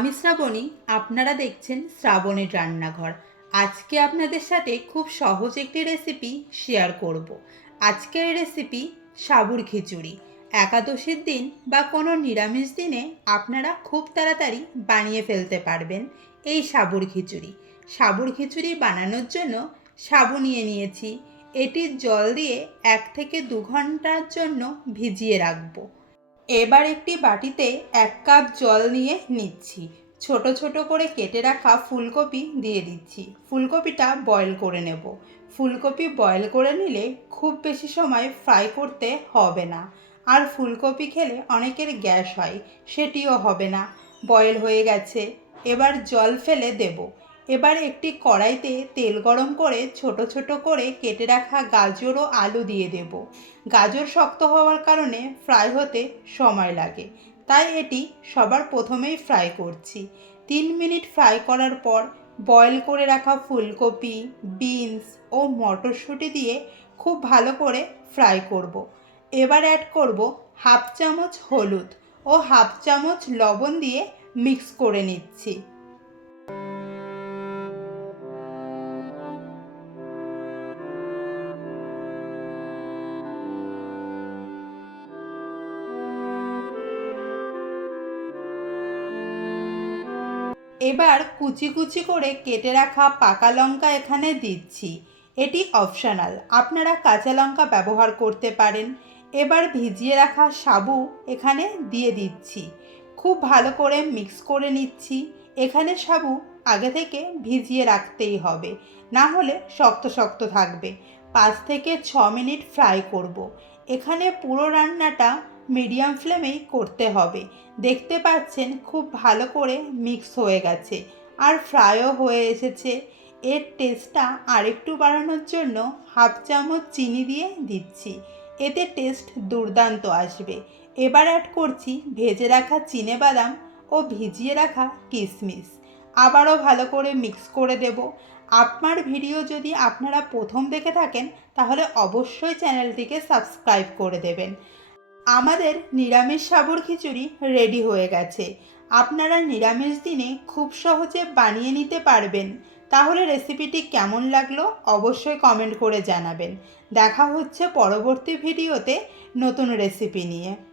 আমি শ্রাবণী, আপনারা দেখছেন শ্রাবণের রান্নাঘর। আজকে আপনাদের সাথে খুব সহজ একটি রেসিপি শেয়ার করব। আজকের রেসিপি সাবুর খিচুড়ি। একাদশীর দিন বা কোনো নিরামিষ দিনে আপনারা খুব তাড়াতাড়ি বানিয়ে ফেলতে পারবেন এই সাবুর খিচুড়ি। সাবুর খিচুড়ি বানানোর জন্য সাবু নিয়ে নিয়েছি। এটি জল দিয়ে এক থেকে দু ঘণ্টার জন্য ভিজিয়ে রাখব। এবার একটি বাটিতে এক কাপ জল নিয়ে নিচ্ছি। ছোট ছোট করে কেটে রাখা ফুলকপি দিয়ে দিচ্ছি। ফুলকপিটা বয়েল করে নেব। ফুলকপি বয়েল করে নিলে খুব বেশি সময় ফ্রাই করতে হবে না। আর ফুলকপি খেলে অনেকের গ্যাস হয়, সেটিও হবে না। বয়েল হয়ে গেছে। এবার জল ফেলে দেব। এবার একটি কড়াইতে তেল গরম করে ছোট ছোট করে কেটে রাখা গাজর ও আলু দিয়ে দেব। গাজর শক্ত হওয়ার কারণে ফ্রাই হতে সময় লাগে। তাই এটি সবার প্রথমেই ফ্রাই করছি। তিন মিনিট ফ্রাই করার পর বয়েল করে রাখা ফুলকপি, বিনস ও মটরশুঁটি দিয়ে খুব ভালো করে ফ্রাই করব। এবার অ্যাড করব হাফ চামচ হলুদ ও হাফ চামচ লবণ দিয়ে মিক্স করে নিচ্ছি। এবার কুচি কুচি করে কেটে রাখা পাকা লঙ্কা এখানে দিচ্ছি। এটি অপশনাল আপনারা কাঁচা লঙ্কা ব্যবহার করতে পারেন। এবার ভিজিয়ে রাখা সাবু এখানে দিয়ে দিচ্ছি। খুব ভালো করে মিক্স করে নিচ্ছি। এখানে সাবু আগে থেকে ভিজিয়ে রাখতেই হবে। না হলে শক্ত শক্ত থাকবে। পাঁচ থেকে ছ মিনিট ফ্রাই করব। এখানে পুরো রান্নাটা মিডিয়াম ফ্লেমেই করতে হবে। দেখতে পাচ্ছেন খুব ভালো করে মিক্স হয়ে গেছে আর ফ্রাইও হয়ে এসেছে। এর টেস্টটা আরেকটু বাড়ানোর জন্য হাফ চামচ চিনি দিয়ে দিচ্ছি। এতে টেস্ট দুর্দান্ত আসবে। এবার অ্যাড করছি ভেজে রাখা চিনে বাদাম ও ভিজিয়ে রাখা কিশমিশ আবারও ভালো করে মিক্স করে দেব। আপনার ভিডিও যদি আপনারা প্রথম দেখে থাকেন, তাহলে অবশ্যই চ্যানেলটিকে সাবস্ক্রাইব করে দেবেন। আমাদের নিরামিষ সাবর খিচুড়ি রেডি হয়ে গেছে। আপনারা নিরামিষ দিনে খুব সহজে বানিয়ে নিতে পারবেন। তাহলে রেসিপিটি কেমন লাগল অবশ্যই কমেন্ট করে জানাবেন। দেখা হচ্ছে পরবর্তী ভিডিওতে নতুন রেসিপি নিয়ে।